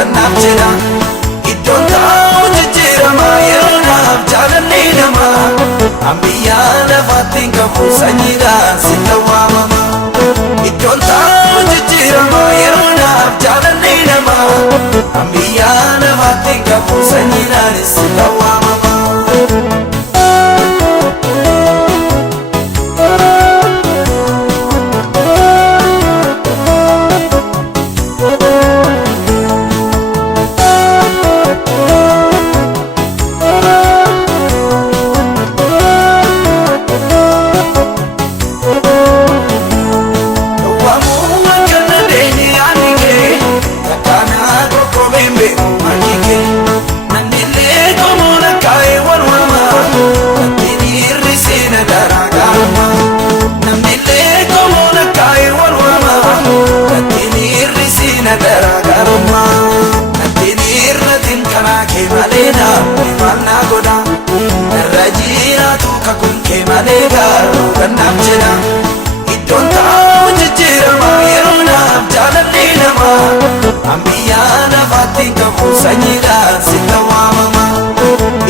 kanaaf jedha iddoon taa'u jijjiirama yeroo naaf jaalallee nama ambiyyaa lafaatti hin qabu sanyiidhaan sitta waamama iddoon taa'u jijjiirama yeroo naaf jaalallee nama ambiyyaa lafaatti hin qabu sanyiidhaan sitta waamama. Iddoon taa'u jijjiirama yeroo naaf jaalallee nama ambiyyaa lafaatti hin qabu sanyiidhaan sitta waamama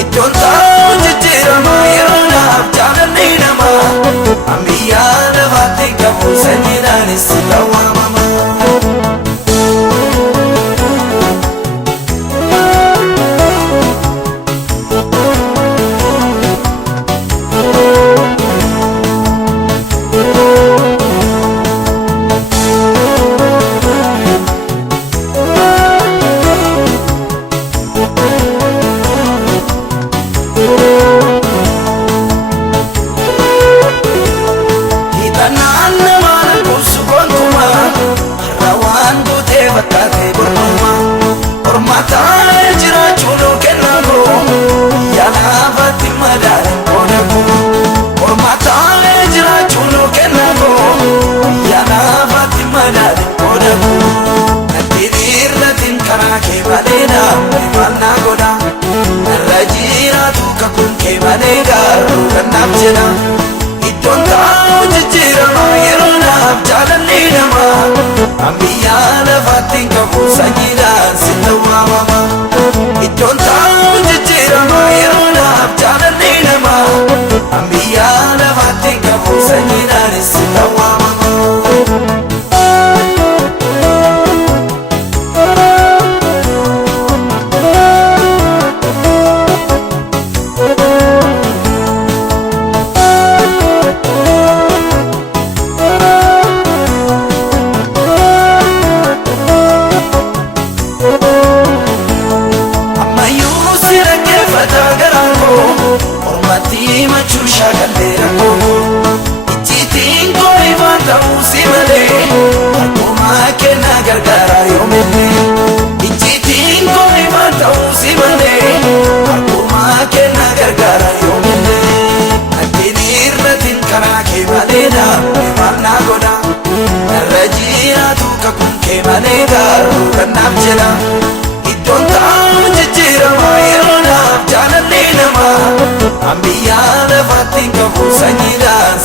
iddoon taa'u jijjiirama yeroo naaf jaalallee nama ambiyyaa lafaatti hin qabu sanyiidhaan sitta waamama. Iddoon taa'u jijjiirama yeroo naaf jaalallee nama ambiyyaa lafaatti hin qabu sanyiidhaan sitta waamama iddoon taa'u jijjiirama yeroo naaf jaalallee nama ambiyyaa lafaatti hin qabu sanyiidhaan sitta waamama. Iddoon taa'u jijjiirama yeroo naaf jaalallee nama ambiyyaa lafaatti hin qabu sanyiidhaan